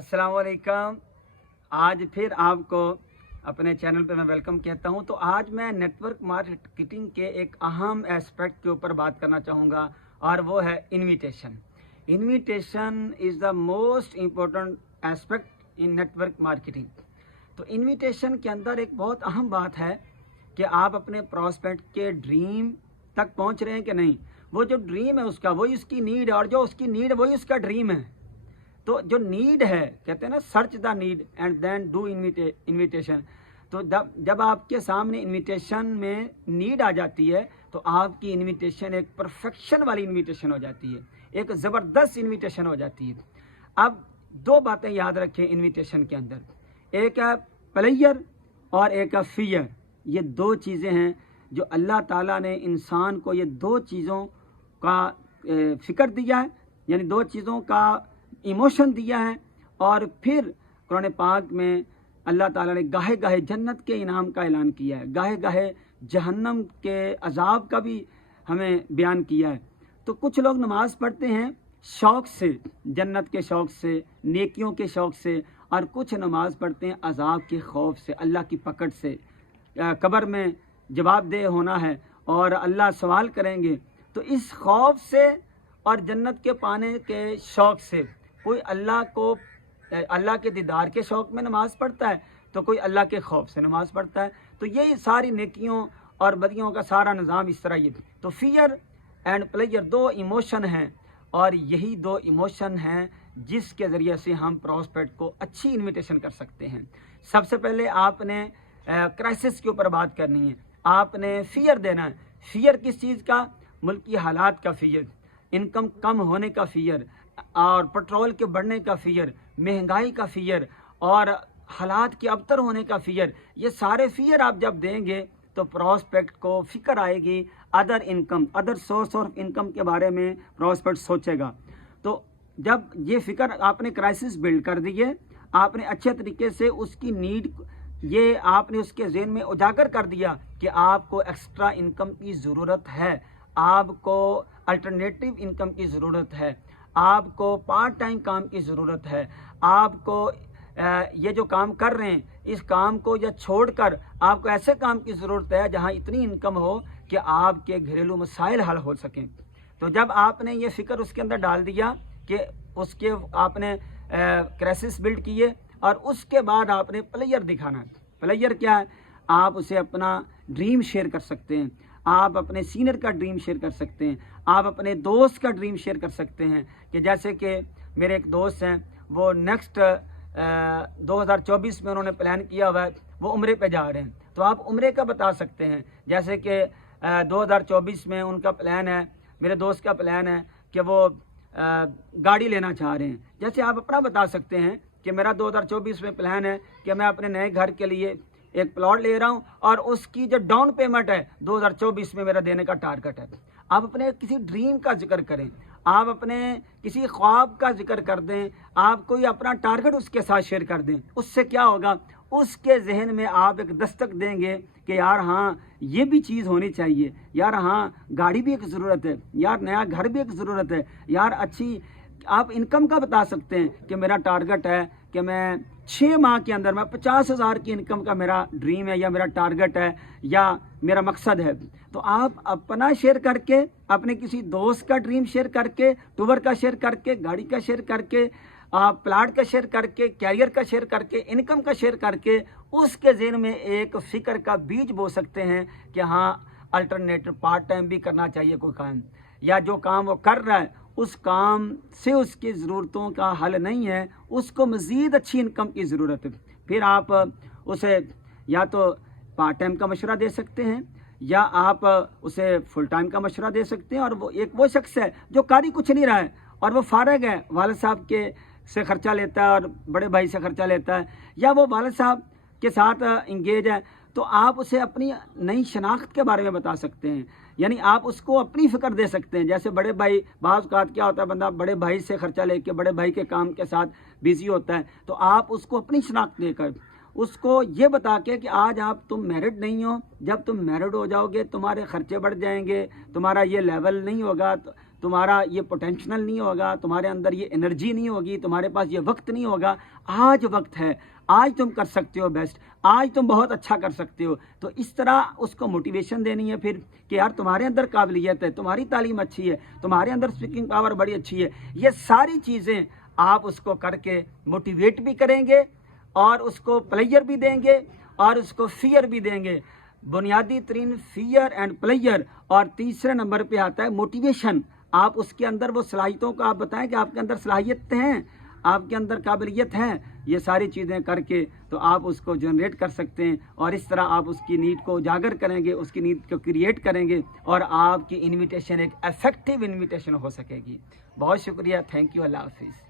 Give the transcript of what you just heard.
अस्सलाम वालेकुम। आज फिर आपको अपने चैनल पे मैं वेलकम कहता हूं। तो आज मैं नेटवर्क मार्केटिंग के एक अहम एस्पेक्ट के ऊपर बात करना चाहूँगा और वो है invitation. Invitation is the most important aspect in network marketing. तो इनविटेशन के अंदर एक बहुत अहम बात है कि आप अपने प्रॉस्पेक्ट के ड्रीम तक पहुंच रहे हैं कि नहीं। वो जो ड्रीम है उसका वही उसकी नीड है, और जो उसकी नीड है वही उसका ड्रीम है। तो जो नीड है, कहते हैं ना, search the need and then do invitation. तो जब आपके सामने इनविटेशन में नीड आ जाती है तो आपकी इनविटेशन एक परफेक्शन वाली इनविटेशन हो जाती है, एक ज़बरदस्त इनविटेशन हो जाती है। अब दो बातें याद रखें इनविटेशन के अंदर, एक है प्लेयर और एक है फियर। ये दो चीज़ें हैं जो अल्लाह ताला ने इंसान को ये दो चीज़ों का फ़िक्र दिया है, यानी दो चीज़ों का इमोशन दिया है। और फिर कुरान पाक में अल्लाह ताला ने गाहे गाहे जन्नत के इनाम का ऐलान किया है, गाहे गाहे जहन्नम के अजाब का भी हमें बयान किया है। तो कुछ लोग नमाज़ पढ़ते हैं शौक़ से, जन्नत के शौक़ से, नेकियों के शौक़ से, और कुछ नमाज़ पढ़ते हैं अजाब के खौफ से, अल्लाह की पकड़ से। कब्र में जवाबदेह होना है और अल्लाह सवाल करेंगे, तो इस खौफ से और जन्नत के पाने के शौक़ से कोई अल्लाह के दीदार के शौक़ में नमाज़ पढ़ता है, तो कोई अल्लाह के खौफ से नमाज़ पढ़ता है। तो यही सारी नेकियों और बदियों का सारा निज़ाम इस तरह ही। तो फियर एंड प्लेयर दो इमोशन हैं, और यही दो इमोशन हैं जिसके ज़रिए से हम प्रॉस्पेक्ट को अच्छी इनविटेशन कर सकते हैं। सबसे पहले आपने क्राइसिस के ऊपर बात करनी है, आपने फियर देना है। फियर किस चीज़ का? मुल्की हालात का फियर, इनकम कम होने का फियर, और पेट्रोल के बढ़ने का फियर, महंगाई का फियर, और हालात के अबतर होने का फियर। ये सारे फियर आप जब देंगे तो प्रॉस्पेक्ट को फ़िक्र आएगी, other income, other source of income के बारे में प्रॉस्पेक्ट सोचेगा। तो जब ये फ़िक्र आपने क्राइसिस बिल्ड कर दी है, आपने अच्छे तरीके से उसकी नीड, ये आपने उसके ज़हन में उजागर कर दिया कि आपको एक्स्ट्रा इनकम की ज़रूरत है, आपको अल्टरनेटिव इनकम की ज़रूरत है, आपको पार्ट टाइम काम की ज़रूरत है, आपको ये जो काम कर रहे हैं इस काम को या छोड़कर आपको ऐसे काम की ज़रूरत है जहां इतनी इनकम हो कि आपके घरेलू मसाइल हल हो सकें। तो जब आपने ये फ़िक्र उसके अंदर डाल दिया कि उसके आपने क्राइसिस बिल्ड किए, और उसके बाद आपने प्लेयर दिखाना है। प्लेयर क्या है? आप उसे अपना ड्रीम शेयर कर सकते हैं, आप अपने सीनियर का ड्रीम शेयर कर सकते हैं, आप अपने दोस्त का ड्रीम शेयर कर सकते हैं। कि जैसे कि मेरे एक दोस्त हैं, वो नेक्स्ट 2024 में उन्होंने प्लान किया हुआ है, वो उम्रे पे जा रहे हैं, तो आप उम्रे का बता सकते हैं। जैसे कि 2024 में उनका प्लान है, मेरे दोस्त का प्लान है कि वो गाड़ी लेना चाह रहे हैं। जैसे आप अपना बता सकते हैं कि मेरा 2024 में प्लान है कि मैं अपने नए घर के लिए एक प्लॉट ले रहा हूं, और उसकी जो डाउन पेमेंट है 2024 में मेरा देने का टारगेट है। आप अपने किसी ड्रीम का जिक्र करें, आप अपने किसी ख्वाब का जिक्र कर दें, आप कोई अपना टारगेट उसके साथ शेयर कर दें। उससे क्या होगा, उसके जहन में आप एक दस्तक देंगे कि यार हाँ ये भी चीज़ होनी चाहिए, यार हाँ गाड़ी भी एक ज़रूरत है, यार नया घर भी एक ज़रूरत है, यार अच्छी। आप इनकम का बता सकते हैं कि मेरा टारगेट है कि मैं 6 माह के अंदर मैं 50,000 की इनकम का मेरा ड्रीम है, या मेरा टारगेट है, या मेरा मकसद है। तो आप अपना शेयर करके, अपने किसी दोस्त का ड्रीम शेयर करके, टूर का शेयर करके, गाड़ी का शेयर करके, आप प्लाट का शेयर करके, कैरियर का शेयर करके, इनकम का शेयर करके, उसके ज़हन में एक फ़िक्र का बीज बो सकते हैं कि हाँ अल्टरनेटिव पार्ट टाइम भी करना चाहिए कोई काम, या जो काम वो कर रहा है उस काम से उसकी ज़रूरतों का हल नहीं है, उसको मज़ीद अच्छी इनकम की ज़रूरत है। फिर आप उसे या तो पार्ट टाइम का मशवरा दे सकते हैं, या आप उसे फुल टाइम का मशवरा दे सकते हैं। और वो शख्स है जो कारी कुछ नहीं रहा है और वो फारग है, वालिद साहब के से ख़र्चा लेता है और बड़े भाई से ख़र्चा लेता है, या वो वालिद साहब के साथ इंगेज है, तो आप उसे अपनी नई शनाख्त के बारे में बता सकते हैं, यानी आप उसको अपनी फ़िक्र दे सकते हैं। जैसे बड़े भाई, बाज़ औक़ात क्या होता है, बंदा बड़े भाई से ख़र्चा लेके बड़े भाई के काम के साथ बिज़ी होता है, तो आप उसको अपनी शनाख्त देकर उसको ये बता के कि आज तुम मैरिड नहीं हो, जब तुम मैरिड हो जाओगे तुम्हारे ख़र्चे बढ़ जाएंगे, तुम्हारा ये लेवल नहीं होगा, تمہارا یہ پوٹینشنل نہیں ہوگا، تمہارے اندر یہ انرجی نہیں ہوگی، تمہارے پاس یہ وقت نہیں ہوگا، آج وقت ہے، آج تم کر سکتے ہو بیسٹ، آج تم بہت اچھا کر سکتے ہو. تو اس طرح اس کو موٹیویشن دینی ہے پھر کہ یار تمہارے اندر قابلیت ہے، تمہاری تعلیم اچھی ہے، تمہارے اندر اسپیکنگ پاور بڑی اچھی ہے. یہ ساری چیزیں آپ اس کو کر کے موٹیویٹ بھی کریں گے اور اس کو پلیئر بھی دیں گے اور اس کو فیئر بھی دیں گے. بنیادی ترین فیئر اینڈ پلیئر، اور تیسرے نمبر پہ آتا ہے موٹیویشن. آپ اس کے اندر وہ صلاحیتوں کو آپ بتائیں کہ آپ کے اندر صلاحیت ہیں، آپ کے اندر قابلیت ہیں. یہ ساری چیزیں کر کے تو آپ اس کو جنریٹ کر سکتے ہیں، اور اس طرح آپ اس کی نیڈ کو اجاگر کریں گے، اس کی نیڈ کو کریٹ کریں گے، اور آپ کی انویٹیشن ایک افیکٹو انویٹیشن ہو سکے گی. بہت شکریہ، تھینک یو، اللہ حافظ.